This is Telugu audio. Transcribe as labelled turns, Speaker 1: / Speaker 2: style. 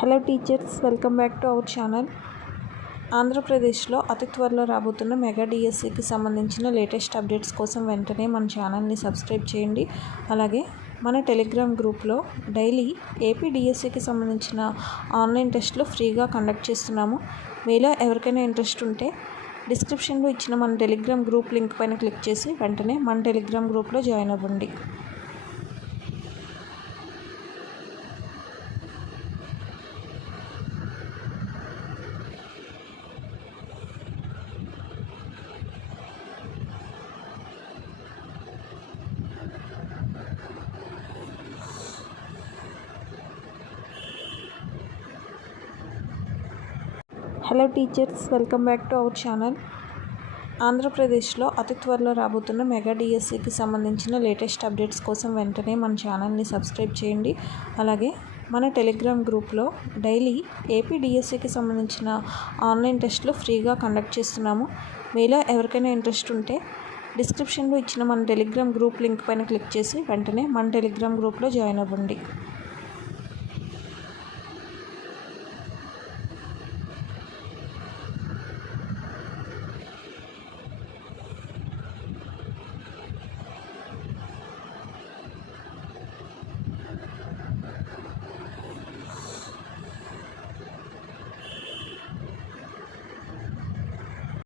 Speaker 1: Hello teachers welcome back to our channel ఆంధ్రప్రదేశ్లో అతి త్వరలో రాబోతున్న మెగా డిఎస్సికి సంబంధించిన లేటెస్ట్ అప్డేట్స్ కోసం వెంటనే మన ఛానల్ని సబ్స్క్రైబ్ చేయండి. అలాగే మన టెలిగ్రామ్ గ్రూప్లో డైలీ ఏపీ డిఎస్సికి సంబంధించిన ఆన్లైన్ టెస్ట్లు ఫ్రీగా కండక్ట్ చేస్తున్నాము. మీలో ఎవరికైనా ఇంట్రెస్ట్ ఉంటే డిస్క్రిప్షన్లో ఇచ్చిన మన టెలిగ్రామ్ గ్రూప్ లింక్ పైన క్లిక్ చేసి వెంటనే మన టెలిగ్రామ్ గ్రూప్లో జాయిన్ అవ్వండి. Hello teachers welcome back to our channel ఆంధ్రప్రదేశ్లో అతి త్వరలో రాబోతున్న మెగా డిఎస్సికి సంబంధించిన లేటెస్ట్ అప్డేట్స్ కోసం వెంటనే మన ఛానల్ని సబ్స్క్రైబ్ చేయండి. అలాగే మన టెలిగ్రామ్ గ్రూప్లో డైలీ ఏపీ డిఎస్సికి సంబంధించిన ఆన్లైన్ టెస్ట్లు ఫ్రీగా కండక్ట్ చేస్తున్నాము. మీలో ఎవరికైనా ఇంట్రెస్ట్ ఉంటే డిస్క్రిప్షన్లో ఇచ్చిన మన టెలిగ్రామ్ గ్రూప్ లింక్ పైన క్లిక్ చేసి వెంటనే మన టెలిగ్రామ్ గ్రూప్లో జాయిన్ అవ్వండి.